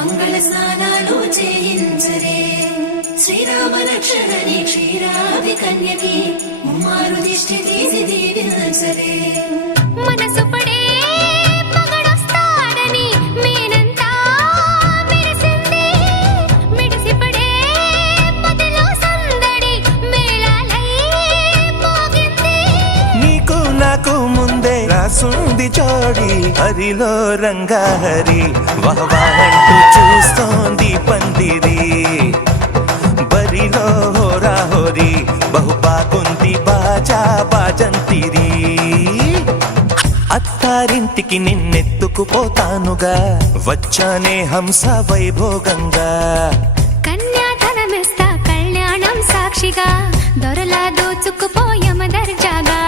మంగళ స్నానాలు చేయించరే శ్రీరామ రక్షణని క్షీరాది కన్యని ముమ్మారు దిష్టి తీసి దీవించరే మనసు పడే మగడొస్తాడని మేనంతా మెరిసింది మిడిసి పడే పదిలో సందడి మేళాలై మోగింది నీకు నాకు ముందే రాసుంది జోడి హరిలో రంగాహరి వహవాహంటూ చూస్తోంది పందిరి బరిలో హోరా హోరి బహు బాగుంది బాజా బాజంతిరి అత్తారింటికి నిన్నెత్తుకుపోతానుగా వచ్చానే హంస వైభోగంగా కన్యాధనమిస్తా కళ్యాణం సాక్షిగా దొరలా దోచుకుపోయమ దర్జాగా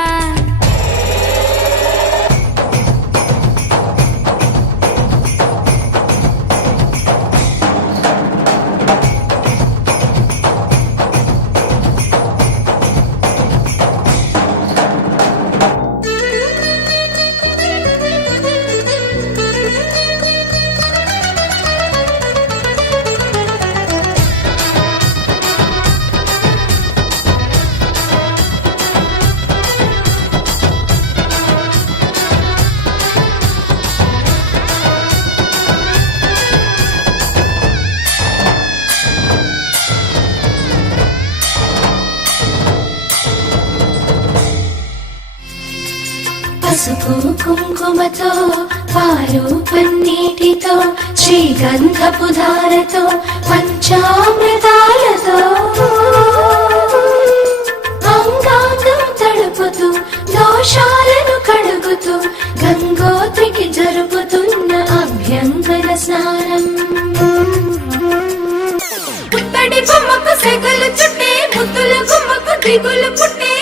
పసుపు కుంకుమతో పాలు పన్నీటితో శ్రీగంధపు ధారతో పంచామృతాలతో అంగాంగం తడుపుతూ దోషాలను కడుగుతూ గంగోత్రికి జరుపుతున్న అభ్యంగన స్నానం పుత్తడి బొమ్మకు సెగలు చుట్టే ముద్దుల గుమ్మకు దిగులు పుట్టే